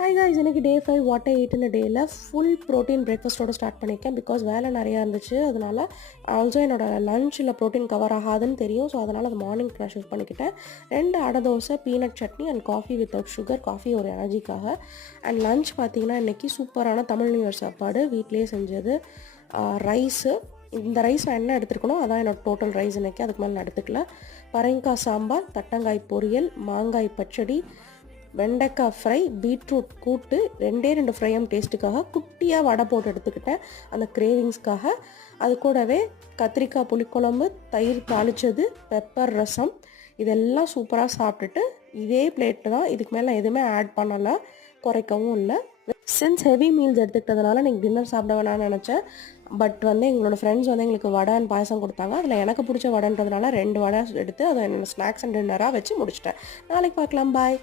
Hi guys, இன்னைக்கு டே 5 what I eat இன் டேயில் full protein பிரேக்ஃபாஸ்ட்டோட start பண்ணியிருக்கேன். பிகாஸ் வேலை நிறையா இருந்துச்சு. அதனால் ஆல்சோ என்னோட லஞ்சில் ப்ரோட்டீன் கவர் ஆகாதுன்னு தெரியும். ஸோ அதனால் அது மார்னிங் க்ராஷ் யூஸ் பண்ணிக்கிட்டேன். 2 அடை dosa, peanut chutney and coffee without sugar. Coffee ஒரு எனர்ஜிக்காக. அண்ட் லஞ்ச் பார்த்திங்கன்னா இன்றைக்கி சூப்பரான தமிழ் நியூ இயர் சாப்பாடு வீட்டிலேயே செஞ்சது. ரைஸு, இந்த ரைஸ் நான் என்ன எடுத்துருக்கணும் அதான் என்னோடய டோட்டல் ரைஸ் இன்றைக்கி. அதுக்கு மேலே நான் எடுத்துக்கல. பரங்கிக்காய் சாம்பார், தட்டங்காய் பொரியல், மாங்காய் பச்சடி, வெண்டைக்காய் ஃப்ரை, பீட்ரூட் கூட்டு, 2 ஃப்ரையம் டேஸ்ட்டுக்காக குட்டியாக வடை போட்டு எடுத்துக்கிட்டேன் அந்த கிரேவிங்ஸ்க்காக. அது கூடவே கத்திரிக்காய் புளிக்குழம்பு, தயிர் தாளித்தது, பெப்பர் ரசம், இதெல்லாம் சூப்பராக சாப்பிட்டுட்டு இதே பிளேட்டு தான். இதுக்கு மேலே நான் எதுவுமே ஆட் பண்ணலை, குறைக்கவும் இல்லை. சின்ஸ் ஹெவி மீல்ஸ் எடுத்துக்கிட்டதுனால நீங்கள் டின்னர் சாப்பிட வேணாம்னு நினச்சேன். பட் எங்களோட ஃப்ரெண்ட்ஸ் எங்களுக்கு வடை அண்ட் பாயசம் கொடுத்தாங்க. அதில் எனக்கு பிடிச்ச வடைன்றதுனால 2 வடை எடுத்து அதை என்னோடய ஸ்நாக்ஸ் அண்ட் டின்னராக வச்சு முடிச்சிட்டேன். நாளைக்கு பார்க்கலாம். பாய்.